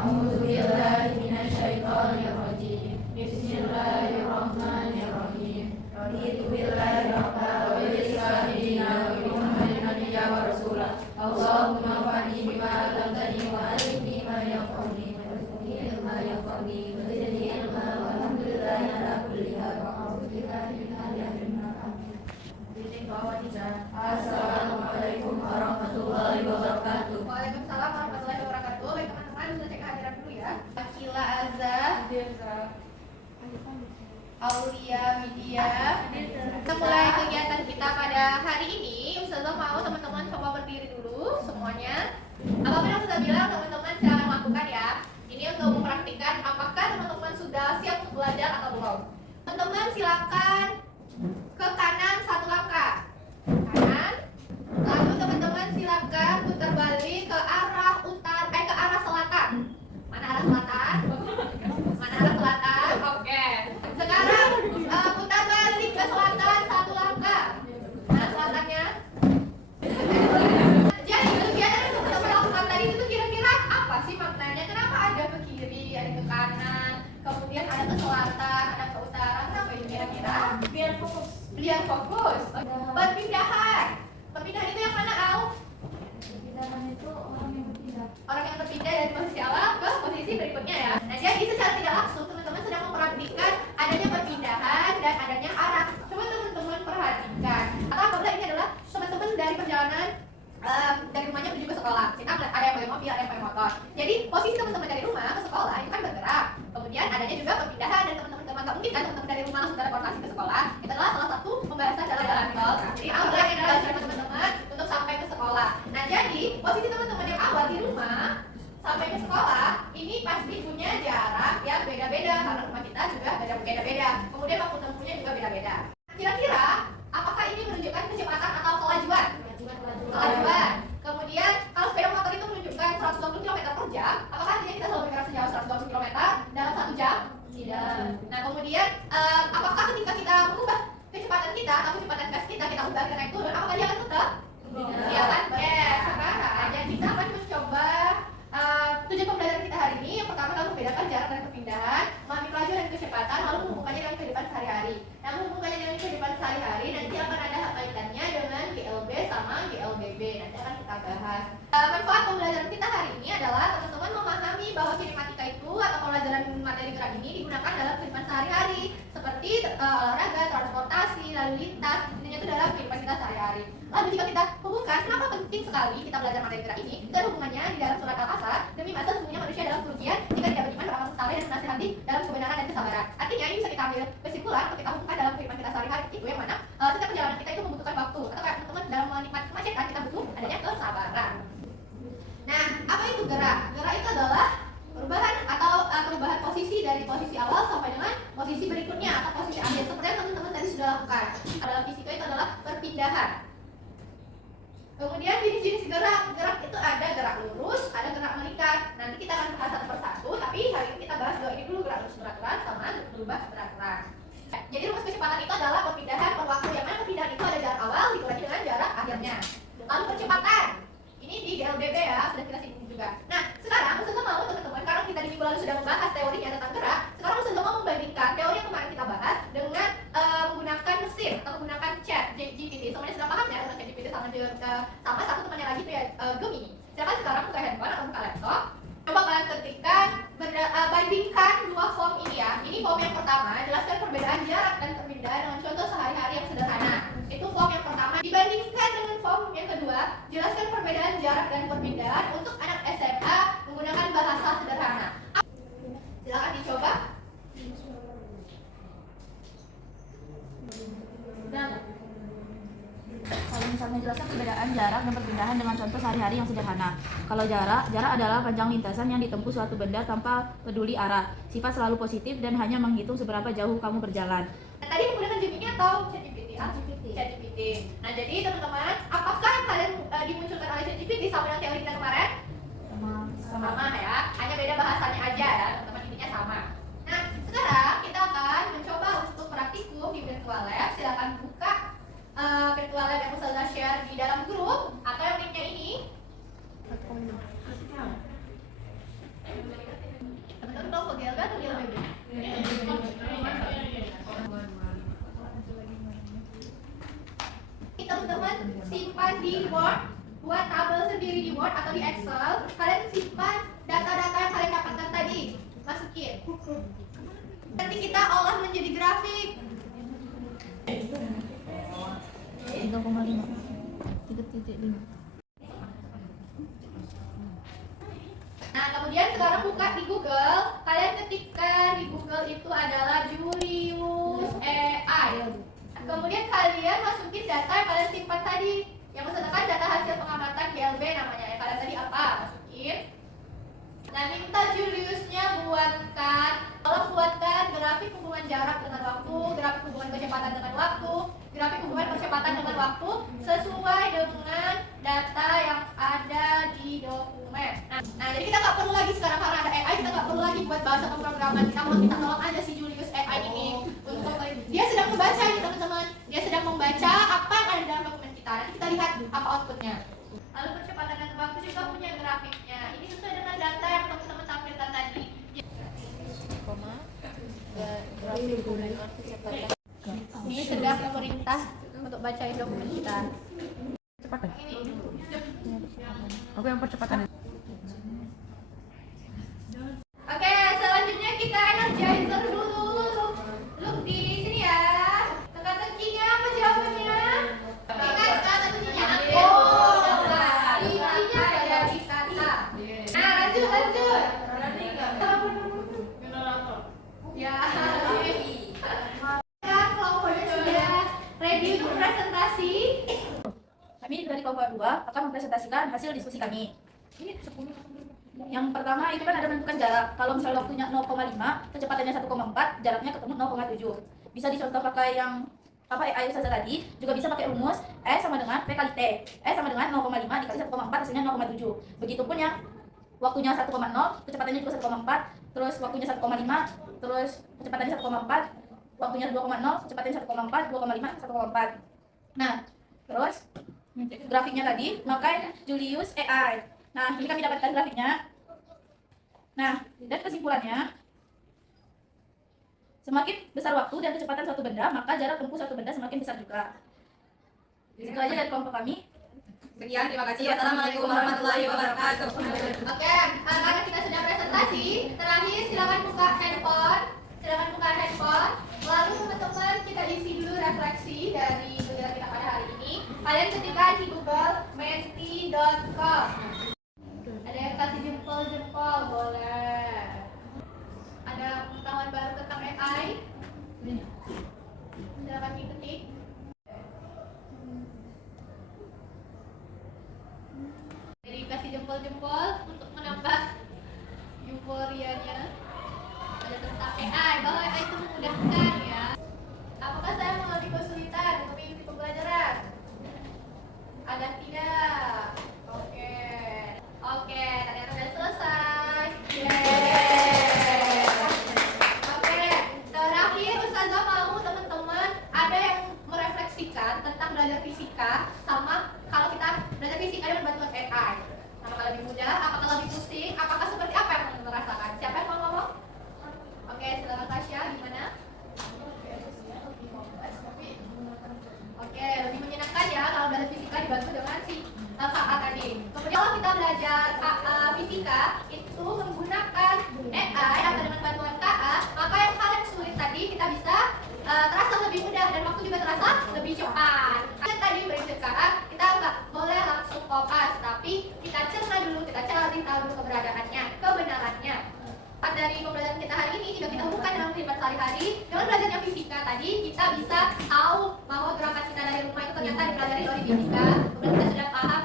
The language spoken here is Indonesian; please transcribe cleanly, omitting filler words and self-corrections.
أعوذ بالله من الشيطان الرجيم بسم الله الرحمن الرحيم رضيت بالله ربا وبالإسلام دينا وبمحمد نبيا ورسولا اللهم انفعني بما علمتني وعلمني ما ينفعني وارزقني علما ينفعني وزدني علما والحمد لله على كل حال وأعوذ بالله من أهل النار. Assalamualaikum warahmatullahi wabarakatuh. Waalaikumsalam warahmatullahi wabarakatuh. Baik teman-teman, bisa cek kehadiran dulu ya. Akila Azza, Aulia Widya. Kita mulai kegiatan kita pada hari ini. Ustazah mau teman-teman coba berdiri dulu semuanya. Apapun yang sudah bilang teman-teman silakan lakukan ya. Ini untuk mempraktikkan apakah teman-teman sudah siap untuk belajar atau belum. Teman-teman silakan ke kanan satu langkah. Kanan. Lalu teman-teman silakan putar balik ke arah ke arah selatan. Mana arah selatan? Mana arah selatan? Oke. Sekarang putar balik ke selatan satu langkah. Mana selatannya? Jadi kegiatan yang teman-teman lakukan tadi itu kira-kira apa sih maknanya? Kenapa ada ke kiri, ada ke kanan, kemudian ada ke selatan, ada ke utara? Kenapa ini kira-kira? Biar fokus. Biar fokus. Perpindahan. Perpindahan itu yang mana, Al? Perpindahan itu orang yang berpindah. Orang yang berpindah dari posisi awal ke posisi berikutnya ya. Nah, jadi secara tidak langsung teman-teman sedang memperhatikan adanya perpindahan dan adanya arah. Coba teman-teman perhatikan. Atau apabila ini adalah teman-teman dari perjalanan dari rumahnya menuju ke sekolah. Kita ada yang pakai mobil, ada yang pakai motor. Jadi posisi teman-teman dari rumah ke sekolah itu kan bergerak. Kemudian adanya juga perpindahan dan teman-teman nggak mungkin kan teman-teman dari rumah langsung teleportasi ke sekolah. Itu adalah salah satu pembahasan dalam jalan tol. Jadi awal yang adalah teman-teman untuk sampai ke sekolah. Nah, jadi posisi teman-teman yang awal di rumah sampai ke sekolah ini pasti punya jarak yang beda-beda karena rumah kita juga beda-beda. Kemudian waktu tempuhnya juga beda-beda. Kira-kira apakah ini menunjukkan kecepatan atau kelajuan? Kelajuan. Kemudian kalau sepeda motor itu menunjukkan 120 km per jam, apakah artinya kita selalu bergerak sejauh 120 km dalam 1 jam? Tidak. Nah, kemudian apakah ketika kita mengubah kecepatan kita atau kecepatan gas kita ubah ke naik turun, apakah dia akan tetap? Iya kan? Yes. Sekarang jadi kita akan mencoba tujuan pembelajaran kita hari ini. Yang pertama kita membedakan jarak dan perpindahan, memahami pelaju dan kecepatan, lalu menghubungkannya dengan kehidupan sehari-hari. Nah, menghubungkannya dengan kehidupan sehari-hari nanti akan ada kaitannya dengan GLB sama GLBB. Nanti akan kita bahas. Manfaat pembelajaran kita hari ini adalah teman-teman memahami bahwa kinematika itu atau pembelajaran materi gerak ini digunakan dalam kehidupan sehari-hari seperti olahraga, transportasi, lalu lintas. Intinya itu dalam kehidupan kita sehari-hari. Lalu jika kita hubungkan kenapa penting sekali kita belajar materi gerak ini, dan hubungannya di dalam surat Al-Asr, demi masa sesungguhnya manusia dalam kerugian jika tidak beriman beramal saleh dan menasihati dalam kebenaran dan kesabaran. Artinya ini bisa kita ambil kesimpulan atau kita hubungkan dalam kehidupan kita sehari-hari itu yang mana setiap perjalanan kita itu membutuhkan waktu atau kayak teman-teman dalam menikmati kemacetan kita butuh adanya kesabaran. Nah, apa itu gerak? Gerak itu adalah perubahan atau perubahan posisi dari posisi awal sampai dengan posisi berikutnya atau posisi akhir seperti yang teman-teman tadi sudah lakukan. Dalam fisika itu adalah perpindahan. Kemudian jenis-jenis gerak itu ada gerak lurus, ada gerak melingkar. Nanti kita akan bahas satu persatu, tapi hari ini kita bahas dua ini dulu, gerak lurus berat-berat sama berubah berat-berat. Jadi rumus kecepatan itu adalah perpindahan per waktu, yang mana perpindahan itu ada jarak awal dikurangi dengan jarak akhirnya. Lalu percepatan, ini di GLBB ya, sudah kita singgung juga. Nah, sekarang Ustazah mau teman-teman, karena kita di minggu lalu sudah membahas teorinya tentang gerak, sekarang Ustazah mau membandingkan teori yang kemarin kita bahas dengan menggunakan mesin atau menggunakan chat GPT. Semuanya sudah paham ya tentang chat GPT sama satu temannya lagi itu ya Gemini. Silakan sekarang buka handphone atau buka laptop. Coba kalian ketikkan, bandingkan dua form ini ya. Ini form yang pertama, jelaskan perbedaan jarak dan perpindahan dengan contoh sehari-hari yang sederhana. Itu form yang pertama. Dibandingkan dengan form yang kedua, jelaskan perbedaan jarak dan perpindahan untuk anak SMA menggunakan bahasa sederhana. Silakan dicoba. Kalau misalnya jelaskan perbedaan jarak dan perpindahan dengan contoh sehari-hari yang sederhana. Kalau jarak adalah panjang lintasan yang ditempuh suatu benda tanpa peduli arah. Sifat selalu positif dan hanya menghitung seberapa jauh kamu berjalan. Tadi menggunakan Gemini atau ChatGPT? ChatGPT. Nah, jadi teman-teman, apakah kalian dimunculkan oleh ChatGPT sama dengan teori kita kemarin? Sama ya, hanya beda bahasanya aja ya, teman-teman, intinya sama. Nah, sekarang kita akan mencoba untuk praktikum di virtual lab. Silakan buka virtual lab yang Ustazah share di dalam grup atau yang linknya ini. sendiri di Word atau di Excel, kalian simpan data-data yang kalian dapatkan tadi, masukin. Nanti kita olah menjadi grafik. 3,5. 3,5. Nah, kemudian sekarang buka di Google. Kalian ketikkan di Google itu adalah Julius AI. Kemudian kalian masukin data yang kalian simpan tadi. Yang misalkan data hasil pengamatan GLB namanya. Yang kalian tadi apa? Masukin. Nah, minta Juliusnya buatkan grafik hubungan jarak dengan waktu, grafik hubungan kecepatan dengan waktu, grafik hubungan percepatan dengan waktu sesuai dengan data yang ada di dokumen. Nah, jadi kita nggak perlu lagi sekarang karena ada AI, kita nggak perlu lagi buat bahasa pemrograman. Kita mau minta tolong aja si Julius AI ini untuk dia sedang membaca nih teman-teman. Dia sedang membaca apa yang ada dalam dokumen kita. Nanti kita lihat apa outputnya. Lalu percepatan dan waktu juga punya grafiknya. Ini sesuai dengan data yang teman-teman tampilkan tadi. Ini sedang pemerintah untuk bacain dokumen kita. Percepatan. Ini. Aku yang percepatan. Oke, selanjutnya kita energizer dulu. Look di sini ya. Teka-tekinya apa jawabannya? Ingat teka-tekinya aku. Intinya dari kata. Nah, lanjut. Ya. Kelompoknya sudah ready untuk presentasi. Kami dari kelompok 2 akan mempresentasikan hasil diskusi kami. Yang pertama itu kan ada menentukan jarak. Kalau misalnya waktunya 0,5, kecepatannya 1,4, jaraknya ketemu 0,7. Bisa dicontoh pakai yang AI saja tadi, juga bisa pakai rumus E sama dengan V kali T. E sama dengan 0,5 dikali 1,4 hasilnya 0,7. Begitupun yang waktunya 1,0, kecepatannya juga 1,4, terus waktunya 1,5, terus kecepatannya 1,4, waktunya 2,0, kecepatannya 1,4, 2,5, 1,4. Nah, terus grafiknya tadi pakai Julius AI. Nah, ini kami dapatkan grafiknya. Nah, dan kesimpulannya, semakin besar waktu dan kecepatan suatu benda, maka jarak tempuh suatu benda semakin besar juga. Itu aja dari kelompok kami. Sekian, terima kasih. Assalamualaikum warahmatullahi wabarakatuh. Oke, karena kita sudah presentasi, terakhir silakan buka handphone. Lalu teman-teman kita isi dulu refleksi dari kegiatan kita pada hari ini. Kalian ketikkan di Google menti.com. Ada yang kasih jempol, boleh. Ada pengetahuan baru tentang AI? Silakan diketik. Jadi kasih jempol untuk menambah euforianya. Ada tentang AI, bahwa AI itu memudahkan ya. Apakah saya mengalami kesulitan untuk mengikuti pembelajaran? Ada tidak? Oke, ternyata sudah selesai. Oke, terakhir Ustazah mau teman-teman ada yang merefleksikan tentang belajar fisika sama kalau kita belajar fisika dengan bantuan AI. Apakah lebih mudah? Apakah lebih pusing? Apakah seperti apa yang teman-teman rasakan? Siapa yang mau ngomong? Oke, silakan Tasya, gimana? Oke, lebih menyenangkan ya kalau belajar fisika dibantu dengan si KA tadi. Kemudian kalau kita belajar fisika itu menggunakan AI atau dengan bantuan KA, maka yang hal yang sulit tadi kita bisa terasa lebih mudah dan waktu juga terasa lebih cepat. Kan tadi berikut KA kita nggak boleh langsung kopas, tapi kita cerna dulu, kita cari tahu dulu keberadaannya, kebenarannya. Dari pembelajaran kita hari ini jika kita hubungkan dengan kehidupan sehari-hari dengan belajarnya fisika tadi, kita bisa tahu bahwa gerakan kita dari rumah itu ternyata dipelajari oleh fisika. Kemudian kita sudah paham